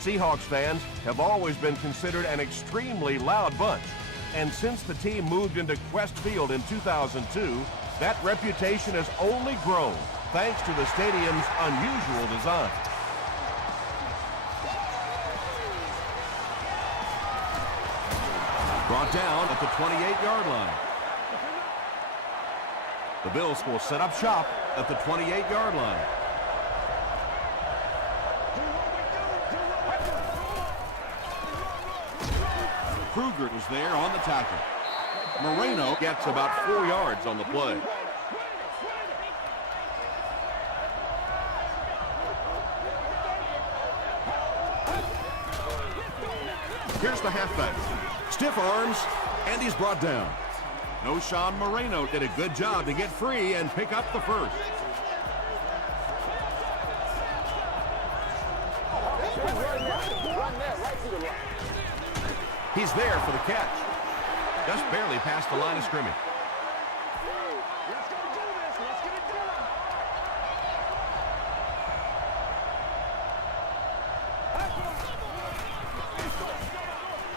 Seahawks fans have always been considered an extremely loud bunch, and since the team moved into Quest Field in 2002, that reputation has only grown thanks to the stadium's unusual design. Brought down at the 28-yard line. The Bills will set up shop at the 28-yard line. Kruger is there on the tackle. Moreno gets about 4 yards on the play. Here's the halfback. Stiff arms, and he's brought down. Sean Moreno did a good job to get free and pick up the first. He's there for the catch. Just barely past the line of scrimmage.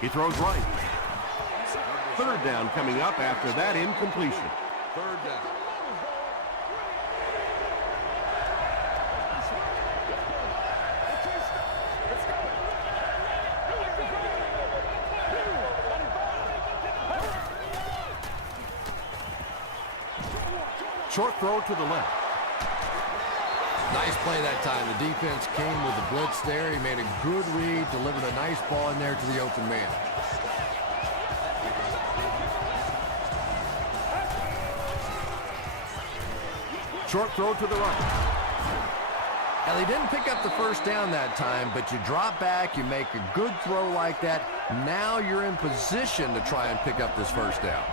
He throws right. Third down coming up after that incompletion. Third down. Short throw to the left. Nice play that time. The defense came with the blitz there. He made a good read, delivered a nice ball in there to the open man. Short throw to the right. Now, they didn't pick up the first down that time, but you drop back, you make a good throw like that. Now you're in position to try and pick up this first down.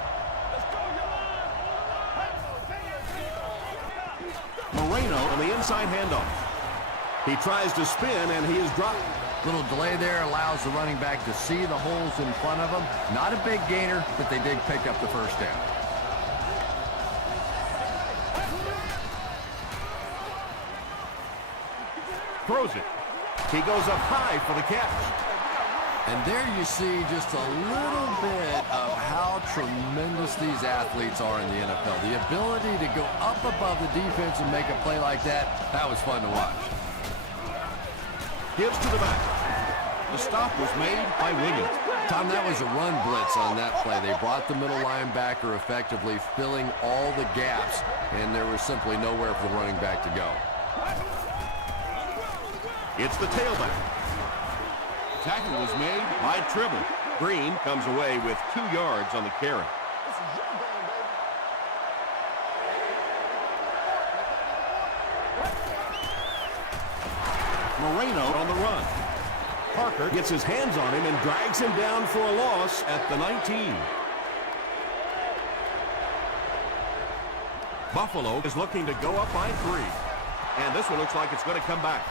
Moreno on the inside handoff. He tries to spin, and he is dropped. Little delay there allows the running back to see the holes in front of him. Not a big gainer, but they did pick up the first down. Throws it. He goes up high for the catch. And there you see just a little bit of how tremendous these athletes are in the NFL. The ability to go up above the defense and make a play like that, that was fun to watch. Gives to the back. The stop was made by Williams. Tom, that was a run blitz on that play. They brought the middle linebacker effectively filling all the gaps, and there was simply nowhere for the running back to go. It's the tailback. Tackle was made by Tribble. Green comes away with 2 yards on the carry. Moreno on the run. Parker gets his hands on him and drags him down for a loss at the 19. Buffalo is looking to go up by 3. And this one looks like it's going to come back.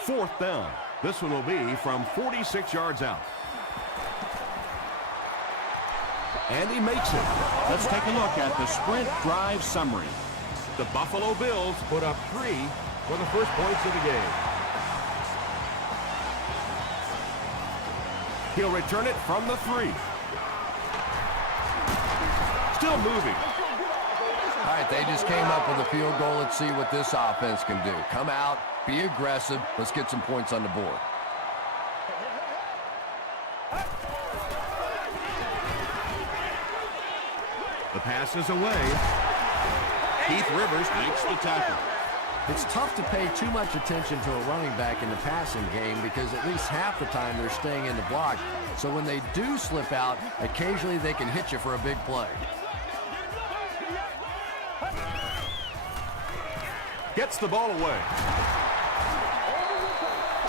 Fourth down. This one will be from 46 yards out. And he makes it. Let's take a look at the sprint drive summary. The Buffalo Bills put up 3 for the first points of the game. He'll return it from the 3. Still moving. All right, they just came up with a field goal. Let's see what this offense can do. Come out, be aggressive. Let's get some points on the board. The pass is away. Keith Rivers makes the tackle. It's tough to pay too much attention to a running back in the passing game because at least half the time they're staying in the block. So when they do slip out, occasionally they can hit you for a big play. Gets the ball away.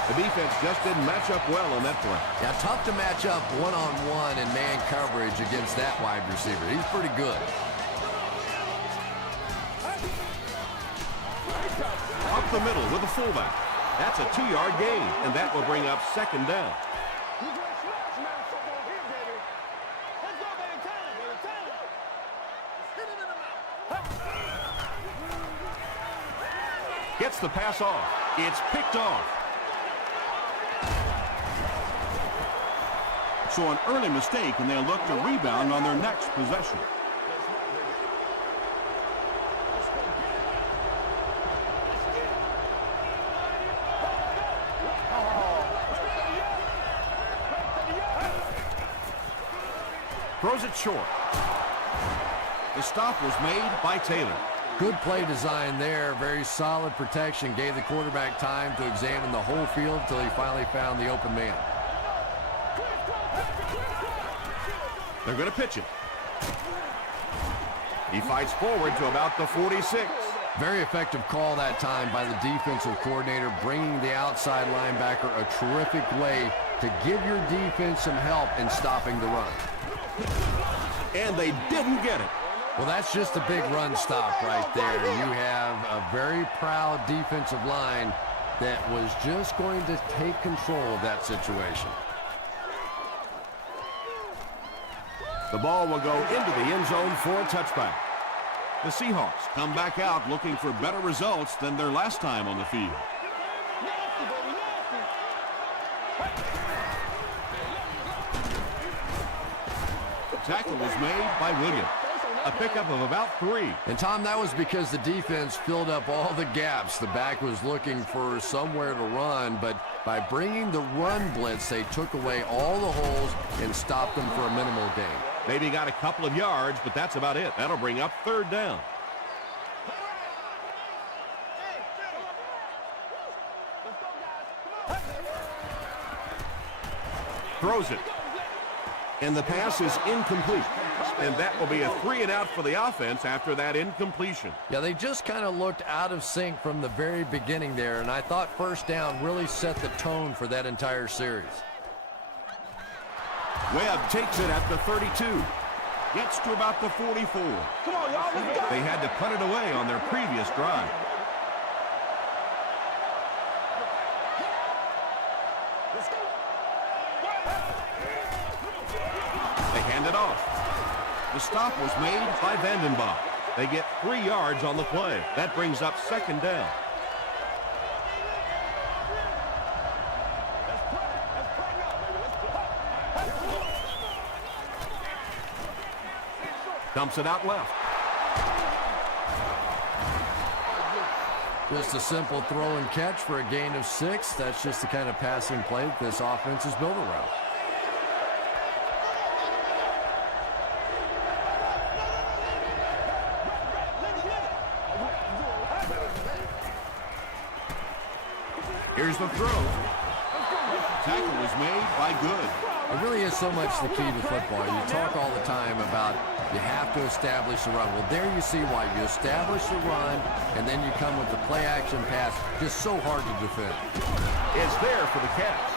The defense just didn't match up well on that play. Yeah, tough to match up one-on-one in man coverage against that wide receiver. He's pretty good. Up the middle with a fullback. That's a 2-yard gain, and that will bring up second down. Gets the pass off. It's picked off. So an early mistake, and they'll look to rebound on their next possession. Throws it short. The stop was made by Taylor. Good play design there. Very solid protection. Gave the quarterback time to examine the whole field until he finally found the open man. They're going to pitch it. He fights forward to about the 46. Very effective call that time by the defensive coordinator, bringing the outside linebacker a terrific way to give your defense some help in stopping the run. And they didn't get it. Well, that's just a big run stop right there. You have a very proud defensive line that was just going to take control of that situation. The ball will go into the end zone for a touchback. The Seahawks come back out looking for better results than their last time on the field. The tackle was made by Williams. A pickup of about 3. And, Tom, that was because the defense filled up all the gaps. The back was looking for somewhere to run, but by bringing the run blitz, they took away all the holes and stopped them for a minimal gain. Maybe got a couple of yards, but that's about it. That'll bring up 3rd down. Throws it. And the pass is incomplete. And that will be a 3-and-out for the offense after that incompletion. Yeah, they just kind of looked out of sync from the very beginning there, and I thought 1st down really set the tone for that entire series. Webb takes it at the 32. Gets to about the 44. Come on, y'all, let's go. They had to punt it away on their previous drive. They hand it off. The stop was made by Vandenbach. They get 3 yards on the play. That brings up 2nd down. Dumps it out left. Just a simple throw and catch for a gain of 6. That's just the kind of passing play that this offense is built around. Here's the throw. Tackle was made by Good. It really is so much the key to football. You talk all the time about you have to establish the run. Well, there you see why. You establish the run, and then you come with the play-action pass. Just so hard to defend. It's there for the Cats.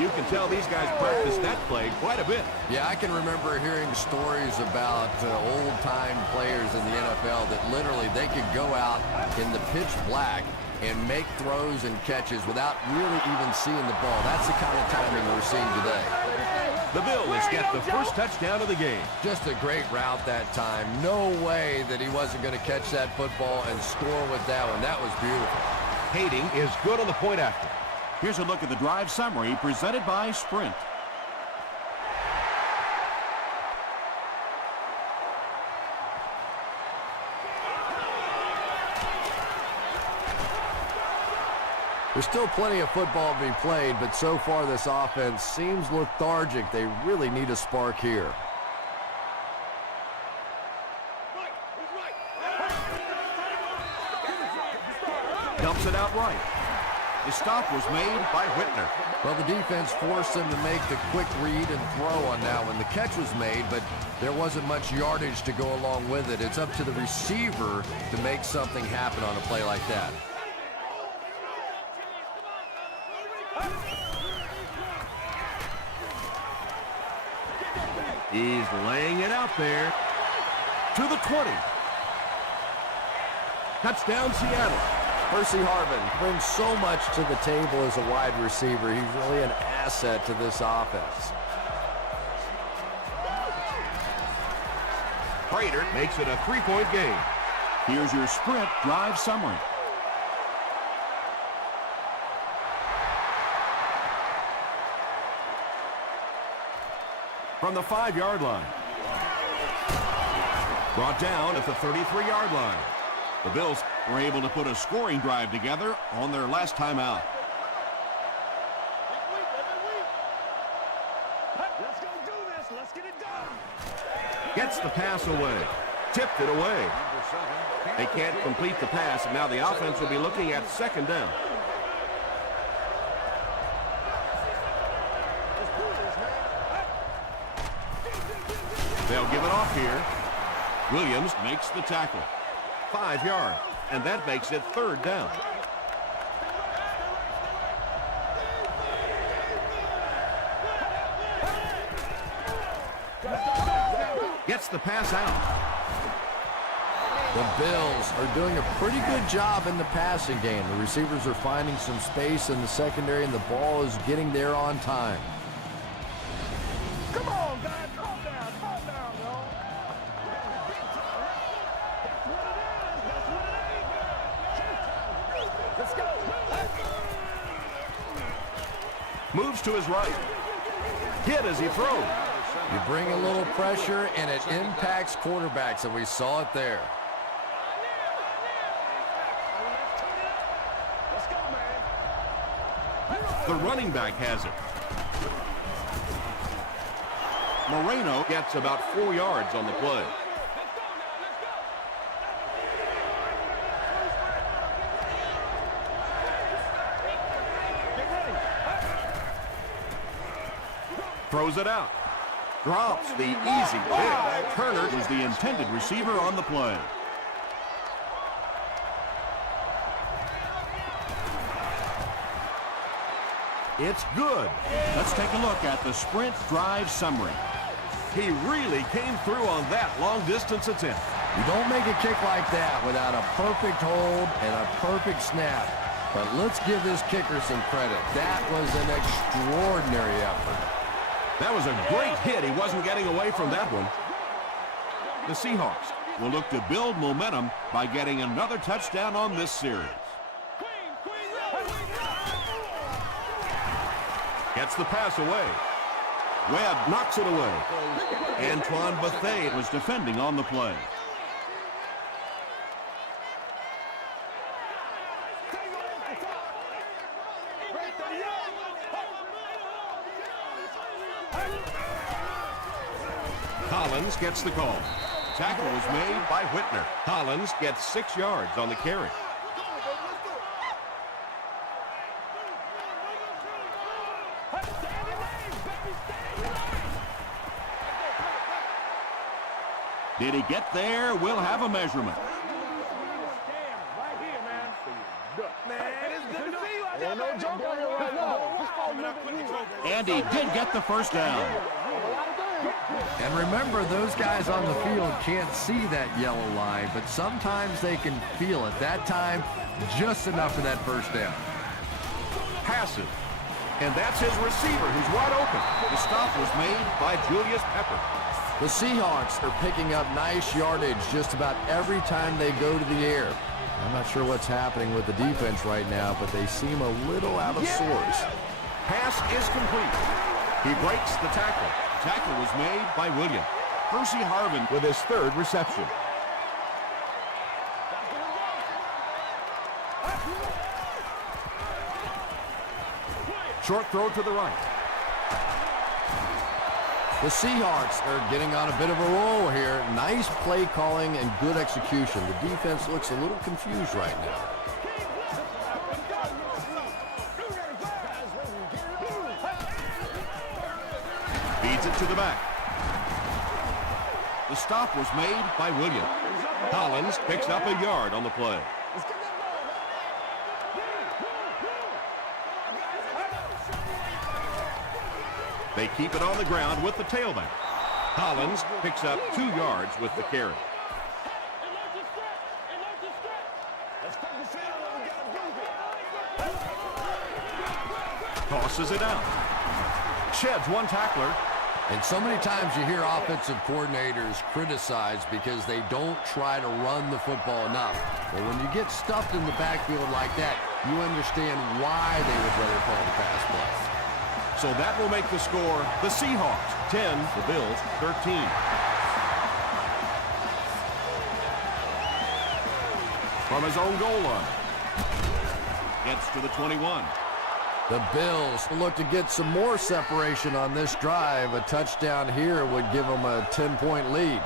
You can tell these guys practice that play quite a bit. Yeah, I can remember hearing stories about old-time players in the NFL that literally they could go out in the pitch black and make throws and catches without really even seeing the ball. That's the kind of timing we're seeing today. The Bills get the first touchdown of the game. Just a great route that time. No way that he wasn't going to catch that football and score with that one. That was beautiful. Hating is good on the point after. Here's a look at the drive summary presented by Sprint. There's still plenty of football to be played, but so far this offense seems lethargic. They really need a spark here. Dumps it out right. The stop was made by Whitner. Well, the defense forced them to make the quick read and throw on that one. The catch was made, but there wasn't much yardage to go along with it. It's up to the receiver to make something happen on a play like that. He's laying it out there to the 20. Touchdown, Seattle. Percy Harvin brings so much to the table as a wide receiver. He's really an asset to this offense. Prater makes it a 3-point game. Here's your Sprint drive summary. from the 5-yard line. Brought down at the 33-yard line. The Bills Were able to put a scoring drive together on their last time out. Let's go do this. Let's get it done. gets the pass away. Tipped it away. They can't complete the pass, and now the offense will be looking at second down. They'll give it off here. Williams makes the tackle. 5 yards, and that makes it third down. Gets the pass out. The Bills are doing a pretty good job in the passing game. The receivers are finding some space in the secondary, and the ball is getting there on time. Come on, guys. Calm down, y'all. Let's go. Moves to his right. Hit as he throws. You bring a little pressure, and it impacts quarterbacks, and we saw it there. Let's go, man. The running back has it. Moreno gets about 4 yards on the play. Throws it out. Drops the easy pick. Turner was the intended receiver on the play. It's good. Let's take a look at the sprint drive summary. He really came through on that long-distance attempt. You don't make a kick like that without a perfect hold and a perfect snap. But let's give this kicker some credit. That was an extraordinary effort. That was a great hit. He wasn't getting away from that one. The Seahawks Will look to build momentum by getting another touchdown on this series. gets the pass away. Webb knocks it away. Antoine Bethea Was defending on the play. Collins gets the call. Tackle was made by Whitner. Collins gets 6 yards on the carry. Did he get there? We'll have a measurement. And he did get the first down. And remember, those guys on the field can't see that yellow line, but sometimes they can feel it. That time, just enough for that first down. Passes. And that's his receiver who's wide open. The stop was made By Julius Pepper. The Seahawks are picking up nice yardage just about every time they go to the air. I'm not sure what's happening with the defense right now, but they seem a little out of sorts. Pass is complete. He breaks the tackle. Tackle was made by Williams. Percy Harvin With his third reception. Short throw to the right. The Seahawks are getting on a bit of a roll here. Nice play calling and good execution. The defense looks a little confused right now. Feeds it to the back. The stop was made by Williams. Collins picks up a yard on the play. They keep it on the ground with the tailback. Collins picks up 2 yards with the carry. Tosses it out. Sheds one tackler. And so many times you hear offensive coordinators criticized because they don't try to run the football enough. But when you get stuffed in the backfield like that, you understand why they would rather call the pass play. So that will make the score the Seahawks 10, the Bills 13. From his own goal line. Gets to the 21. The Bills look to get some more separation on this drive. A touchdown here would give them a 10-point lead.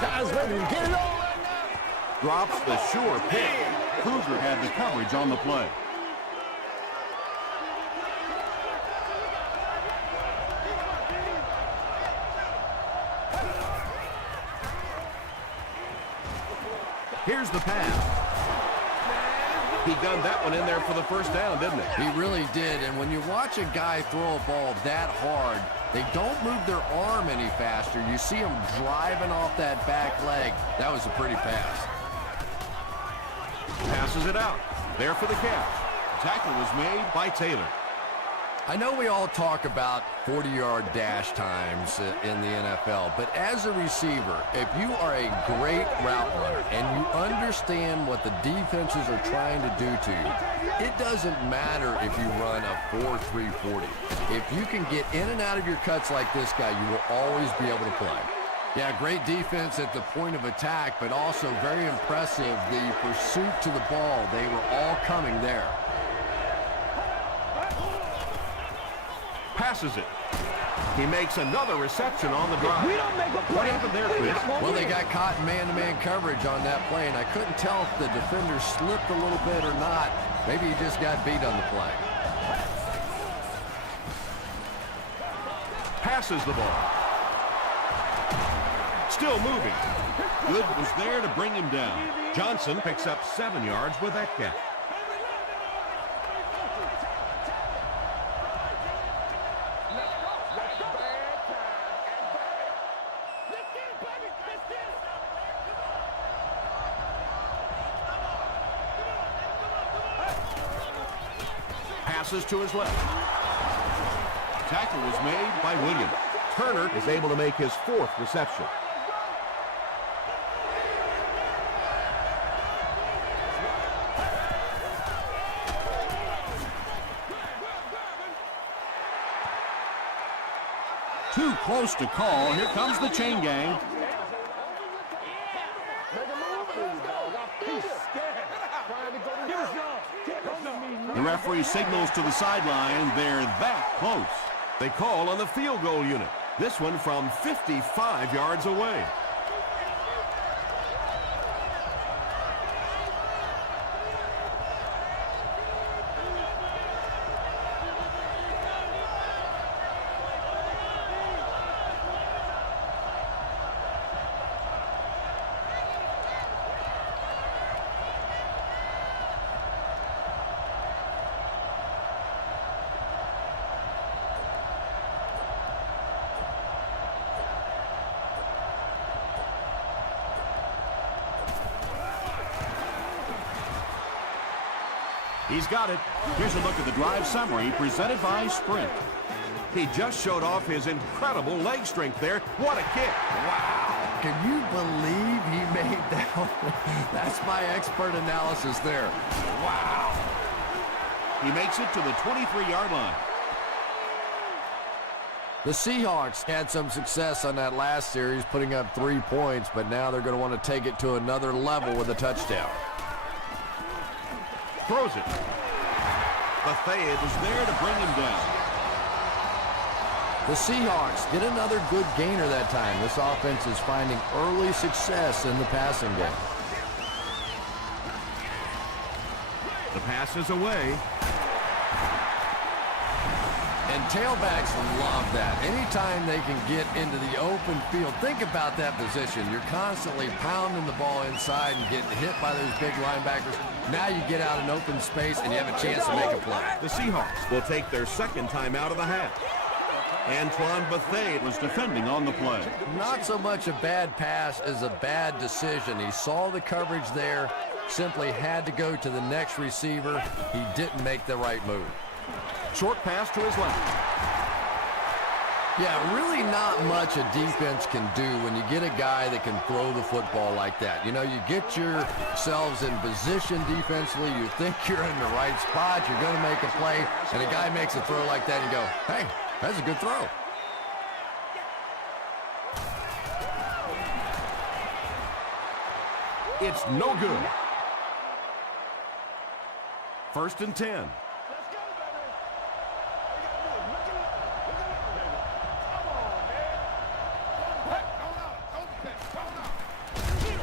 Guys ready to get it on right now. Drops the sure pick. Kruger had the coverage on the play. Here's the pass. He done that one in there for the first down, didn't he? He really did, and when you watch a guy throw a ball that hard, they don't move their arm any faster. You see them driving off that back leg. That was a pretty pass. Passes it out. There for the catch. Tackle was made by Taylor. I know we all talk about 40-yard dash times in the NFL, but as a receiver, if you are a great route runner and you understand what the defenses are trying to do to you, it doesn't matter if you run a 4.340. If you can get in and out of your cuts like this guy, you will always be able to play. Yeah, great defense at the point of attack, but also very impressive the pursuit to the ball. They were all coming there. Passes it. He makes another reception on the drive. We don't make a play. What happened there, Chris? Well, they got caught in man-to-man coverage on that play, and I couldn't tell if the defender slipped a little bit or not. Maybe he just got beat on the play. Passes the ball. Still moving. Good was there to bring him down. Johnson picks up 7 yards with that catch. Passes to his left. Tackle was made by Williams. Turner is able to make his 4th reception. Too close to call. Here comes the chain gang. The referee signals to the sideline. They're that close. They call on the field goal unit. This one from 55 yards away. He's got it. Here's a look at the drive summary presented by Sprint. He just showed off his incredible leg strength there. What a kick. Wow. Can you believe he made that one? That's my expert analysis there. Wow. He makes it to the 23-yard line. The Seahawks had some success on that last series, putting up 3 points, but now they're going to want to take it to another level with a touchdown. Throws it. Buffet was there to bring him down. The Seahawks get another good gainer that time. This offense is finding early success in the passing game. The pass is away. And tailbacks love that. Anytime they can get into the open field, think about that position. You're constantly pounding the ball inside and getting hit by those big linebackers. Now you get out in open space and you have a chance to make a play. The Seahawks will take their 2nd time out of the half. Antoine Bethea was defending on the play. Not so much a bad pass as a bad decision. He saw the coverage there, simply had to go to the next receiver. He didn't make the right move. Short pass to his left. Yeah, really not much a defense can do when you get a guy that can throw the football like that. You know, you get yourselves in position defensively. You think you're in the right spot. You're going to make a play, and a guy makes a throw like that, and you go, hey, that's a good throw. It's no good. 1st and 10.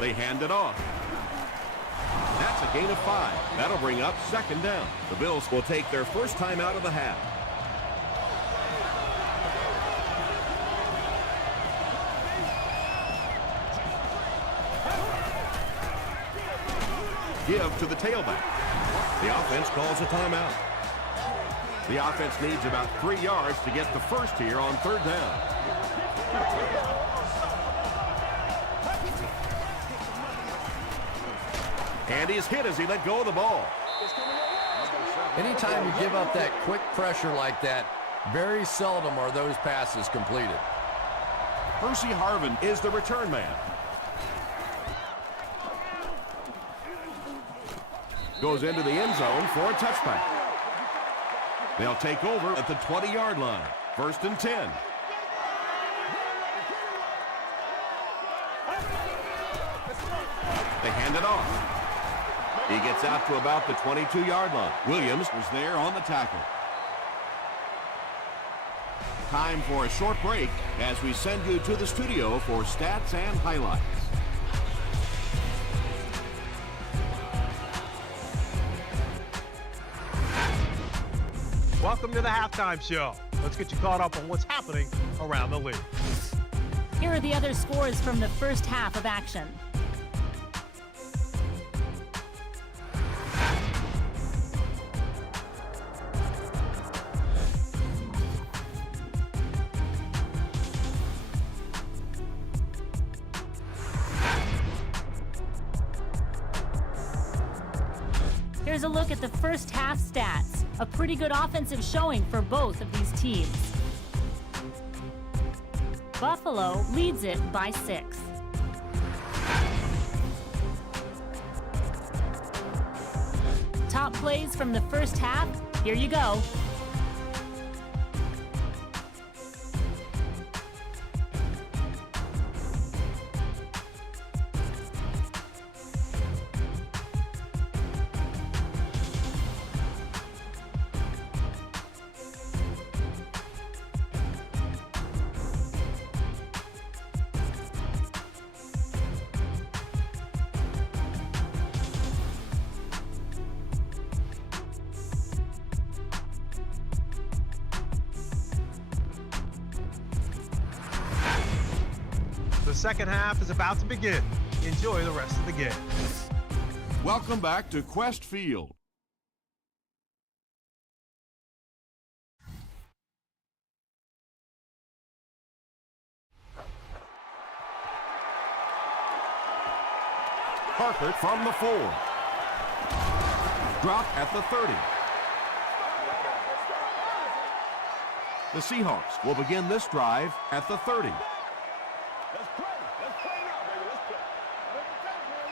They hand it off. That's a gain of 5. That'll bring up 2nd down. The Bills will take their first time out of the half. Give to the tailback. The offense calls a timeout. The offense needs about 3 yards to get the first here on 3rd down. And he's hit as he let go of the ball. Anytime you give up that quick pressure like that, very seldom are those passes completed. Percy Harvin is the return man. Goes into the end zone for a touchback. They'll take over at the 20-yard line. 1st and 10. They hand it off. He gets out to about the 22-yard line. Williams was there on the tackle. Time for a short break as we send you to the studio for stats and highlights. Welcome to the halftime show. Let's get you caught up on what's happening around the league. Here are the other scores from the first half of action. Here's a look at the first half stats. A pretty good offensive showing for both of these teams. Buffalo leads it by 6. Top plays from the first half, here you go. The second half is about to begin. Enjoy the rest of the game. Welcome back to Quest Field. Parker from the 4. Drop at the 30. The Seahawks will begin this drive at the 30. Let's play. Let's play now, baby.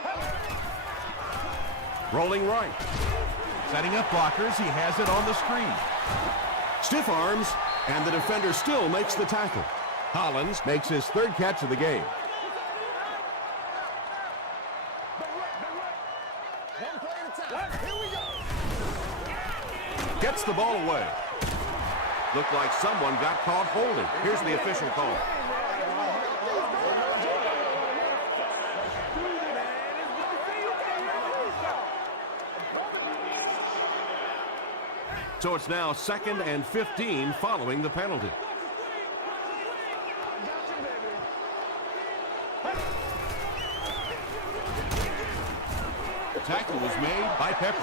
Let's play. Rolling right. Setting up blockers. He has it on the screen. Stiff arms, and the defender still makes the tackle. Hollins makes his 3rd catch of the game. One play at a time. Here we go. Gets the ball away. Looked like someone got caught holding. Here's the official call. So it's now 2nd and 15 following the penalty. The tackle was made By Pepper.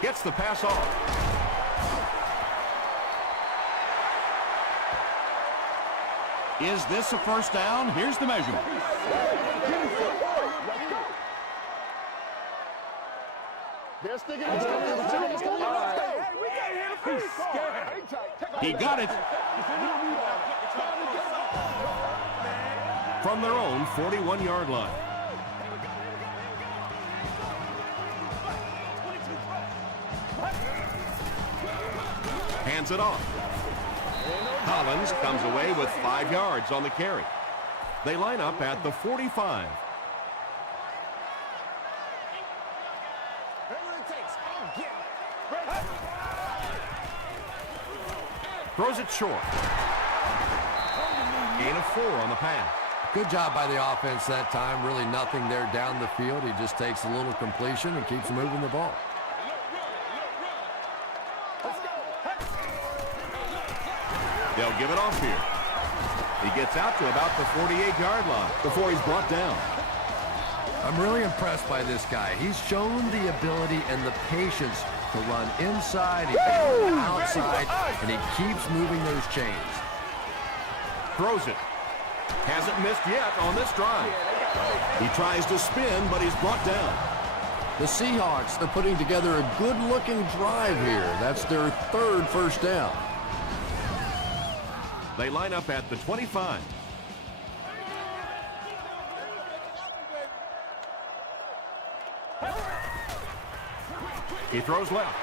Gets the pass off. Is this a first down? Here's the measurement. He got it. From their own 41-yard line. Hands it off. Collins comes away with 5 yards on the carry. They line up at the 45. Throws it short. Gain of 4 on the pass. Good job by the offense that time. Really nothing there down the field. He just takes a little completion and keeps moving the ball. They'll give it off here. He gets out to about the 48-yard line before he's brought down. I'm really impressed by this guy. He's shown the ability and the patience to run inside, he can run outside, and he keeps moving those chains. Throws it. Hasn't missed yet on this drive. He tries to spin, but he's brought down. The Seahawks are putting together a good-looking drive here. That's their 3rd first down. They line up at the 25. He throws left.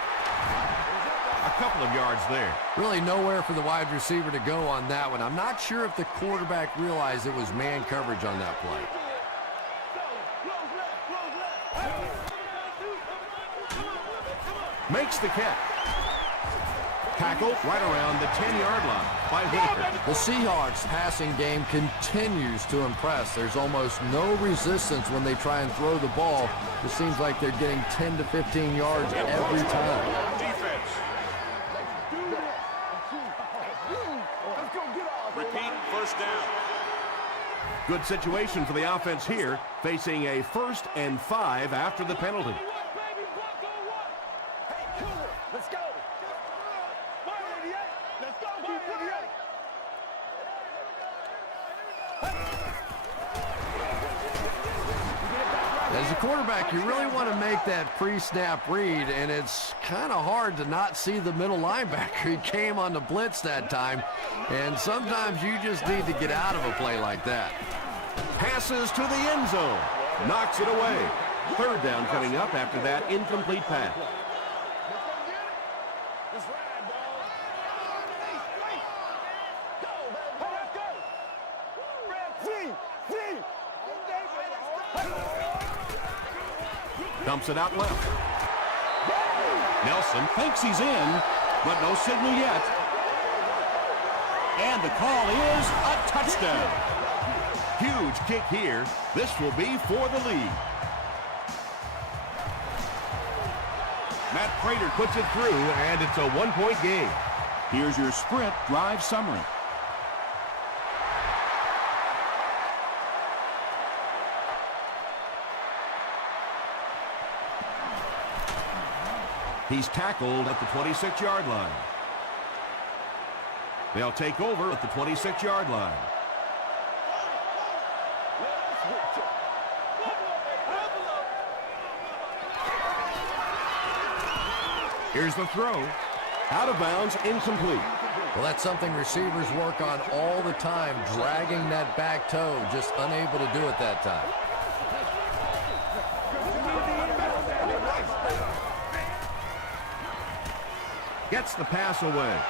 A couple of yards there. Really nowhere for the wide receiver to go on that one. I'm not sure if the quarterback realized it was man coverage on that play. Makes the catch. Tackle right around the 10-yard line by Whitaker. The Seahawks passing game continues to impress. There's almost no resistance when they try and throw the ball. It seems like they're getting 10 to 15 yards every time. Defense. Repeat, first down. Good situation for the offense here, facing a 1st and 5 after the penalty. Let's go. Let's go. As a quarterback, you really want to make that pre-snap read, and it's kind of hard to not see the middle linebacker. He came on the blitz that time, and sometimes you just need to get out of a play like that. Passes to the end zone. Knocks it away. 3rd down coming up after that incomplete pass. Dumps it out left. Nelson thinks he's in, but no signal yet. And the call is a touchdown. Huge kick here. This will be for the lead. Matt Prater puts it through, and it's a 1-point game. Here's your sprint drive summary. He's tackled at the 26-yard line. They'll take over at the 26-yard line. Here's the throw. Out of bounds, incomplete. Well, that's something receivers work on all the time, dragging that back toe, just unable to do it that time. Gets the pass away.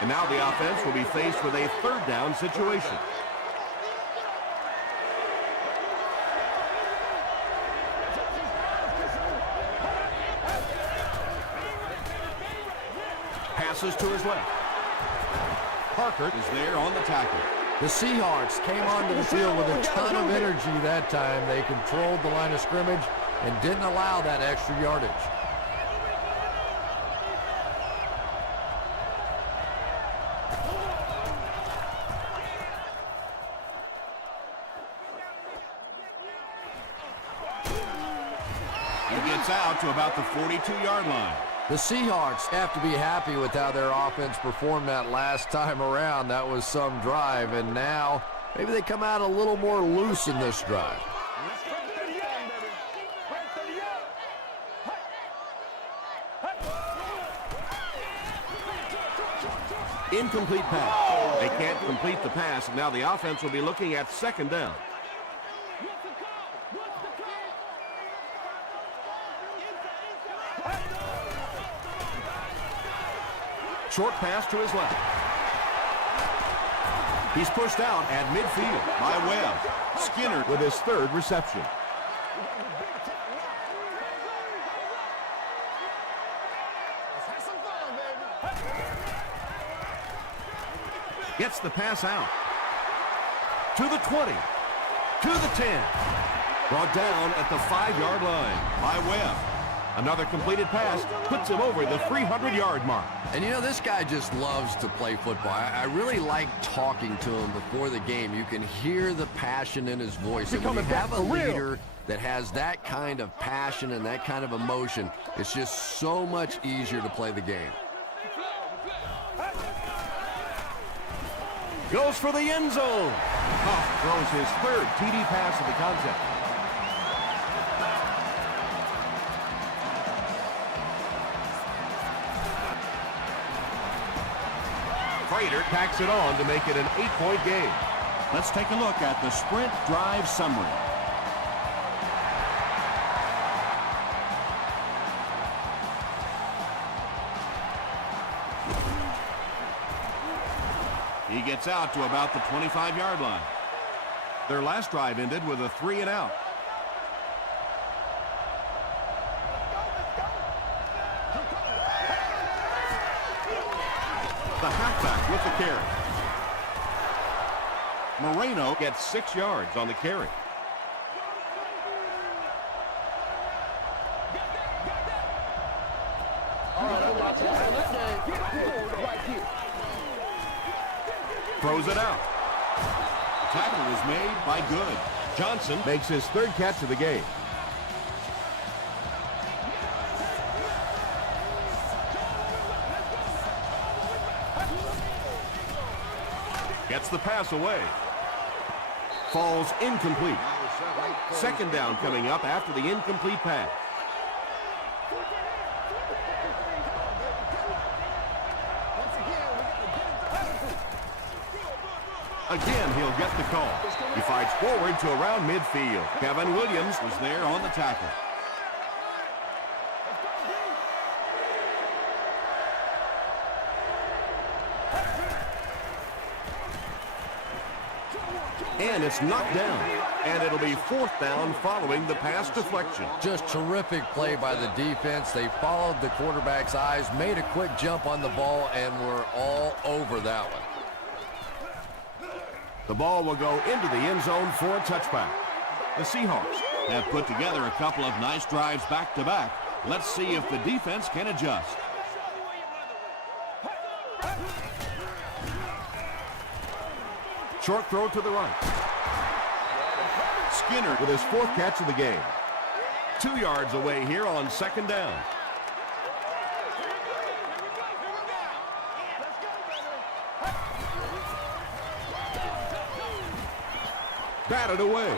And now the offense will be faced with a 3rd down situation. Passes to his left. Parker is there on the tackle. The Seahawks came onto the field with a ton of energy that time. They controlled the line of scrimmage and didn't allow that extra yardage. He gets out to about the 42-yard line. The Seahawks have to be happy with how their offense performed that last time around. That was some drive, and now maybe they come out a little more loose in this drive. Incomplete pass. They can't complete the pass. Now the offense will be looking at second down. Short pass to his left. He's pushed out at midfield by Webb. Skinner with his third reception. Gets the pass out. To the 20. To the 10. Brought down at the 5-yard line by Webb. Another completed pass puts him over the 300-yard mark. And you know, this guy just loves to play football. I really like talking to him before the game. You can hear the passion in his voice. And when you have a leader that has that kind of passion and that kind of emotion, it's just so much easier to play the game. Goes for the end zone. Huff throws his third TD pass of the contest. Prater tacks it on to make it an 8-point game. Let's take a look at the sprint drive summary. He gets out to about the 25-yard line. Their last drive ended with a 3-and-out. The halfback with the carry. Moreno gets 6 yards on the carry. Throws it out. Tackle was made by Good. Johnson makes his third catch of the game. Gets the pass away. Falls incomplete. Second down coming up after the incomplete pass. Again, he'll get the call. He fights forward to around midfield. Kevin Williams was there on the tackle. And it's knocked down. And it'll be fourth down following the pass deflection. Just terrific play by the defense. They followed the quarterback's eyes, made a quick jump on the ball, and were all over that one. The ball will go into the end zone for a touchback. The Seahawks have put together a couple of nice drives back-to-back. Let's see if the defense can adjust. Short throw to the right. Skinner with his fourth catch of the game. 2 yards away here on second down. Batted away.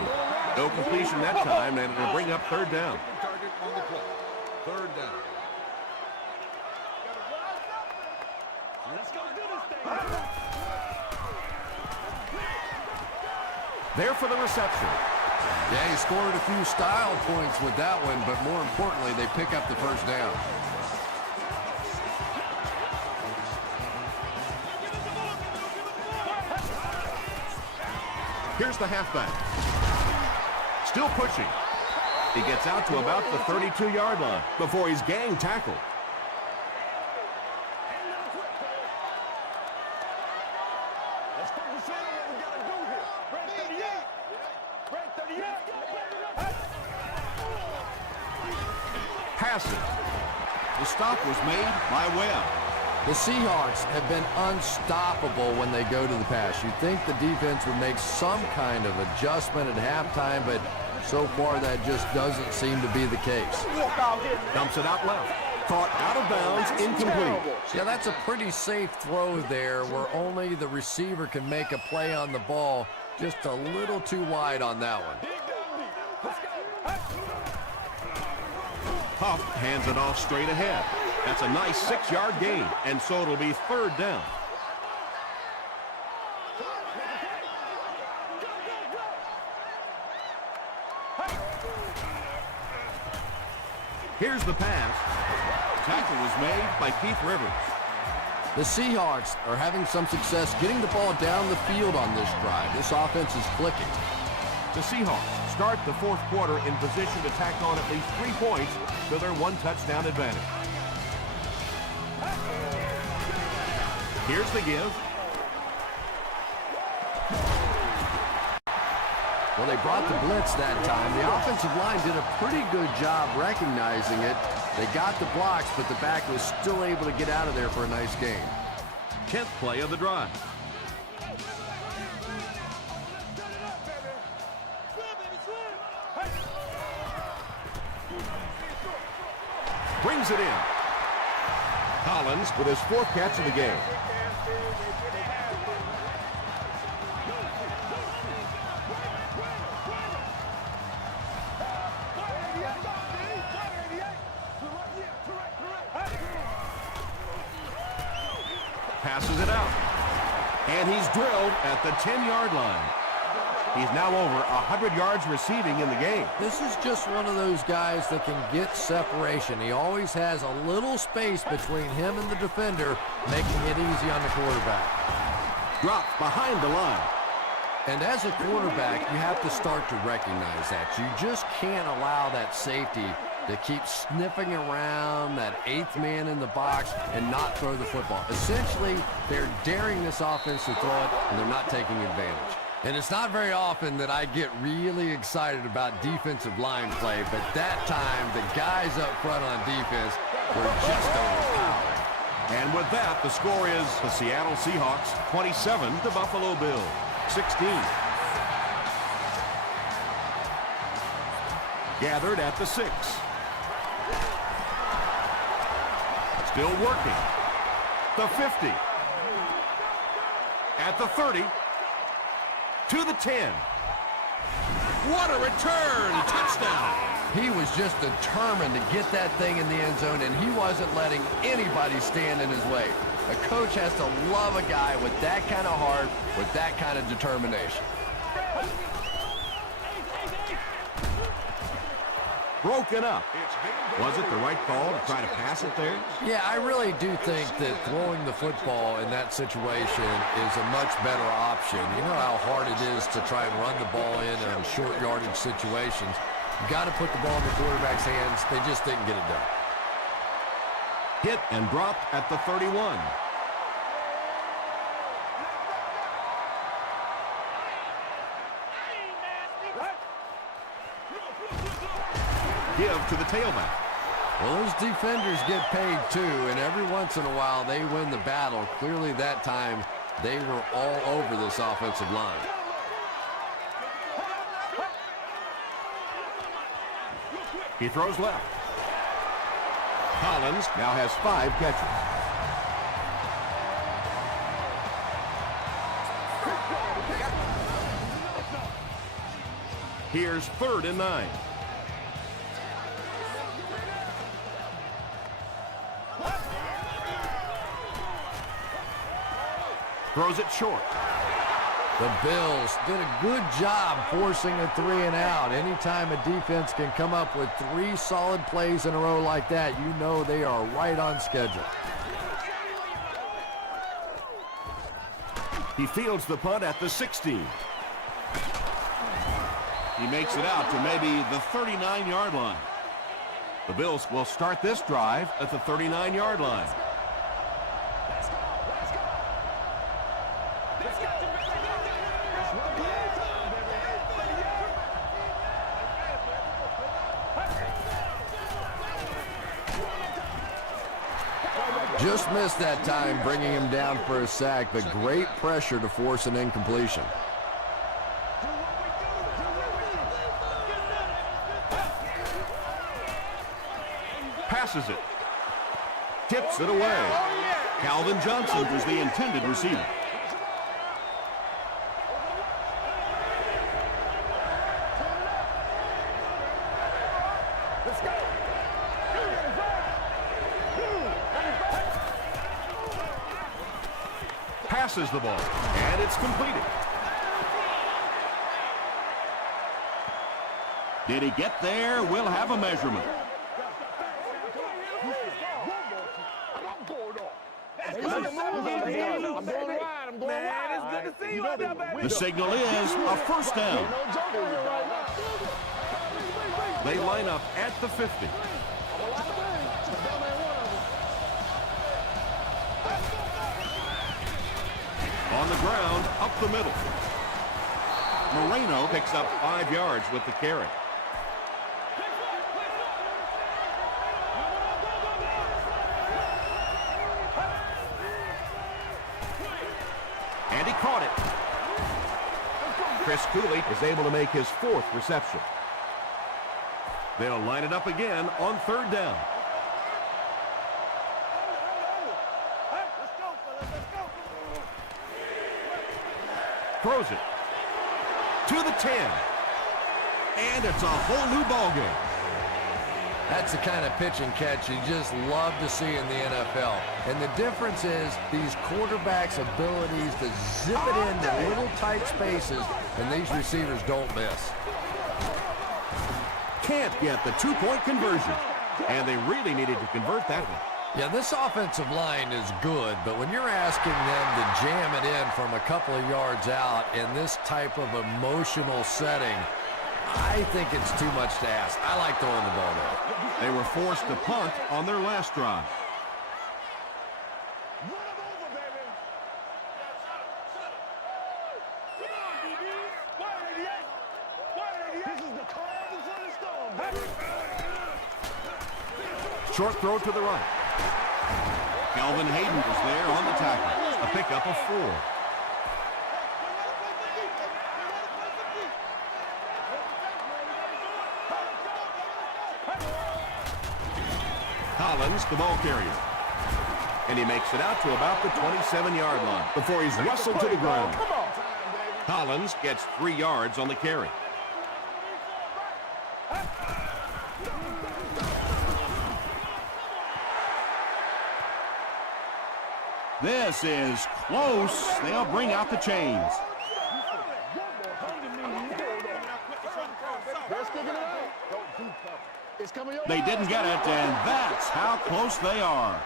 No completion that time, and it'll bring up third down. Target on the play. Third down. Let's go do this thing. There for the reception. Yeah, he scored a few style points with that one, but more importantly, they pick up the first down. Here's the halfback. Still pushing. He gets out to about the 32-yard line before he's gang tackled. Passes. The stop was made by Webb. The Seahawks have been unstoppable when they go to the pass. You'd think the defense would make some kind of adjustment at halftime, but so far that just doesn't seem to be the case. Dumps it out left. Caught out of bounds, incomplete. Yeah, that's a pretty safe throw there where only the receiver can make a play on the ball. Just a little too wide on that one. Huff hands it off straight ahead. That's a nice 6-yard gain, and so it'll be 3rd down. Here's the pass. Tackle was made by Keith Rivers. The Seahawks are having some success getting the ball down the field on this drive. This offense is clicking. The Seahawks start the 4th quarter in position to tack on at least 3 points to their 1-touchdown advantage. Here's the give. Well, they brought the blitz that time. The offensive line did a pretty good job recognizing it. They got the blocks, but the back was still able to get out of there for a nice gain. 10th play of the drive. Brings it in. Collins with his 4th catch of the game. Passes it out. And he's drilled at the 10-yard line. He's now over 100 yards receiving in the game. This is just one of those guys that can get separation. He always has a little space between him and the defender, making it easy on the quarterback. Dropped behind the line. And as a quarterback, you have to start to recognize that. You just can't allow that safety to keep sniffing around that 8th man in the box and not throw the football. Essentially, they're daring this offense to throw it, and they're not taking advantage. And it's not very often that I get really excited about defensive line play, but that time, the guys up front on defense were just overpowering. And with that, the score is the Seattle Seahawks 27, the Buffalo Bills 16. Gathered at the 6. Still working. The 50. At the 30. To the 10. What a return! Touchdown! He was just determined to get that thing in the end zone, and he wasn't letting anybody stand in his way. A coach has to love a guy with that kind of heart, with that kind of determination. Broken up. Was it the right call to try to pass it there? Yeah, I really do think that throwing the football in that situation is a much better option. You know how hard it is to try and run the ball in short yardage situations. You got to put the ball in the quarterback's hands. They just didn't get it done. Hit and dropped at the 31. Give to the tailback. Well, those defenders get paid too, and every once in a while they win the battle. Clearly that time they were all over this offensive line. He throws left. Collins now has 5 catches. Here's 3rd and 9. Throws it short. The Bills did a good job forcing a 3 and out. Anytime a defense can come up with 3 solid plays in a row like that, you know they are right on schedule. He fields the punt at the 16. He makes it out to maybe the 39-yard line. The Bills will start this drive at the 39-yard line. Just missed that time, bringing him down for a sack, but great pressure to force an incompletion. Passes it. tips it away. Calvin Johnson was the intended receiver. Passes the ball, and it's completed. Did he get there? We'll have a measurement. The signal is a first down. They line up at the 50. On the ground, up the middle. Moreno picks up 5 yards with the carry. And he caught it. Chris Cooley is able to make his 4th reception. They'll line it up again on 3rd down. Throws it to the 10. And it's a whole new ballgame. That's the kind of pitch and catch you just love to see in the NFL. And the difference is these quarterbacks' abilities to zip it into little tight spaces, and these receivers don't miss. Can't get the 2-point conversion. And they really needed to convert that one. Yeah, this offensive line is good, but when you're asking them to jam it in from a couple of yards out in this type of emotional setting, I think it's too much to ask. I like throwing the ball there. They were forced to punt on their last drive. Short throw to the right. Calvin Hayden was there on the tackle. A pickup of 4. Collins, the ball carrier. And he makes it out to about the 27-yard line before he's wrestled to the ground. Collins gets 3 yards on the carry. This is close. They'll bring out the chains. They didn't get it, and that's how close they are.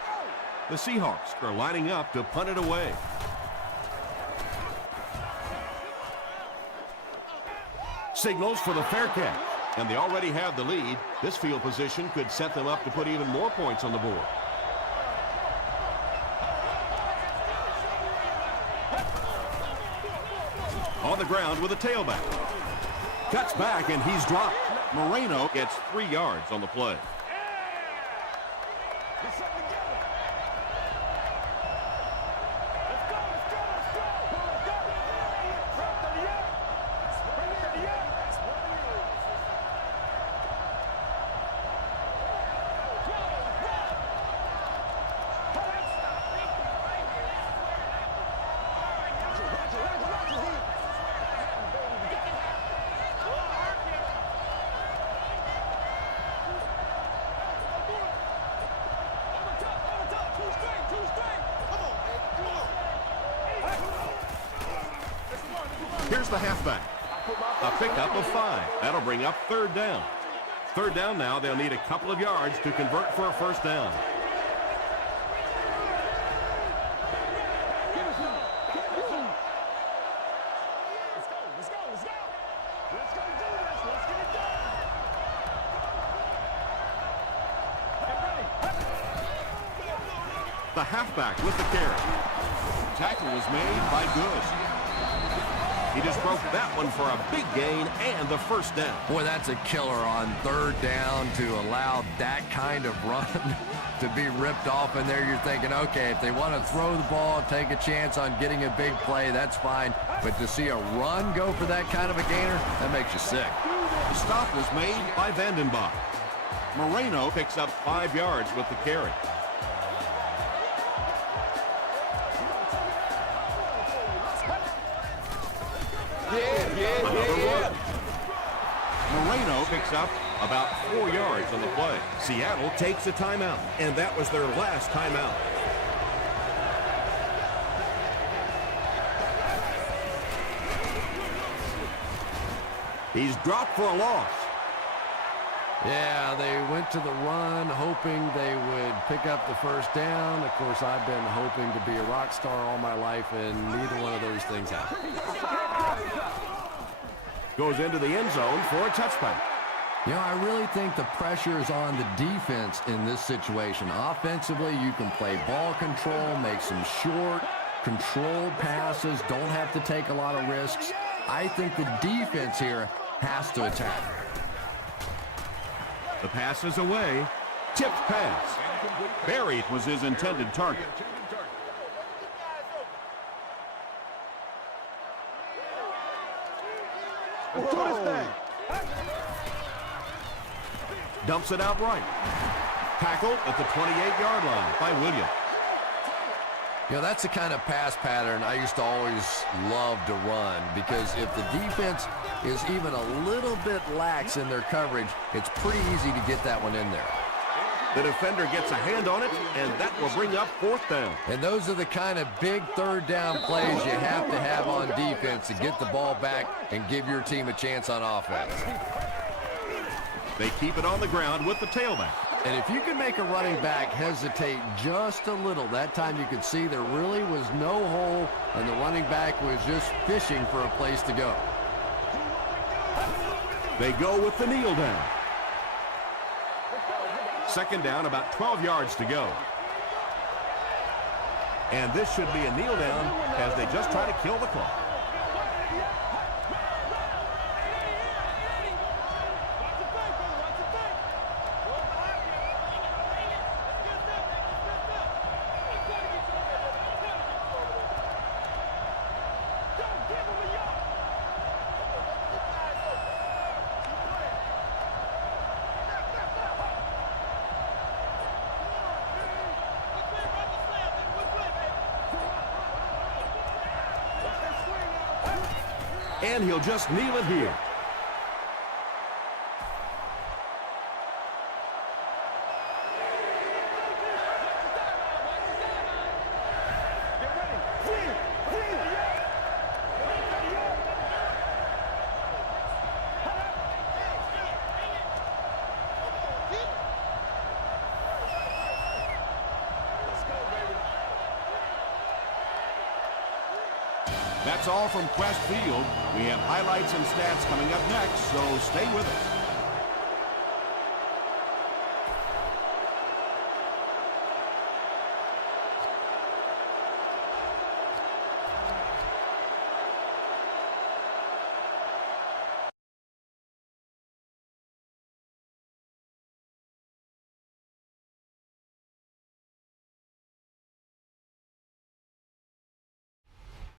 The Seahawks are lining up to punt it away. Signals for the fair catch, and they already have the lead. This field position could set them up to put even more points on the board. On the ground with a tailback. Cuts back, and he's dropped. Moreno gets 3 yards on the play. Here's the halfback. A pickup of 5. That'll bring up 3rd down. 3rd down now. They'll need a couple of yards to convert for a first down. The halfback with the carry. Tackle was made by Good. He just broke that one for a big gain and the first down. Boy, that's a killer on 3rd down to allow that kind of run to be ripped off in there. You're thinking, okay, if they want to throw the ball, take a chance on getting a big play, that's fine. But to see a run go for that kind of a gainer, that makes you sick. The stop was made by Vandenbach. Moreno picks up 5 yards with the carry. Another run. Moreno picks up about 4 yards on the play. Seattle takes a timeout, and that was their last timeout. He's dropped for a loss. Yeah, they went to the run hoping they would pick up the first down. Of course, I've been hoping to be a rock star all my life, and neither one of those things happened. Goes into the end zone for a touchback. You know, I really think the pressure is on the defense in this situation. Offensively, you can play ball control, make some short, controlled passes, don't have to take a lot of risks. I think the defense here has to attack. The pass is away. Tipped pass. Buried was his intended target. Dumps it out right. Tackled at the 28-yard line by Williams. You know, that's the kind of pass pattern I used to always love to run, because if the defense is even a little bit lax in their coverage, it's pretty easy to get that one in there. The defender gets a hand on it, and that will bring up 4th down. And those are the kind of big third down plays you have to have on defense to get the ball back and give your team a chance on offense. They keep it on the ground with the tailback. And if you can make a running back hesitate just a little, that time you could see there really was no hole, and the running back was just fishing for a place to go. They go with the kneel down. 2nd down, about 12 yards to go. And this should be a kneel down as they just try to kill the clock. And he'll just kneel it here. That's all from Quest Field. We have highlights and stats coming up next, so stay with us.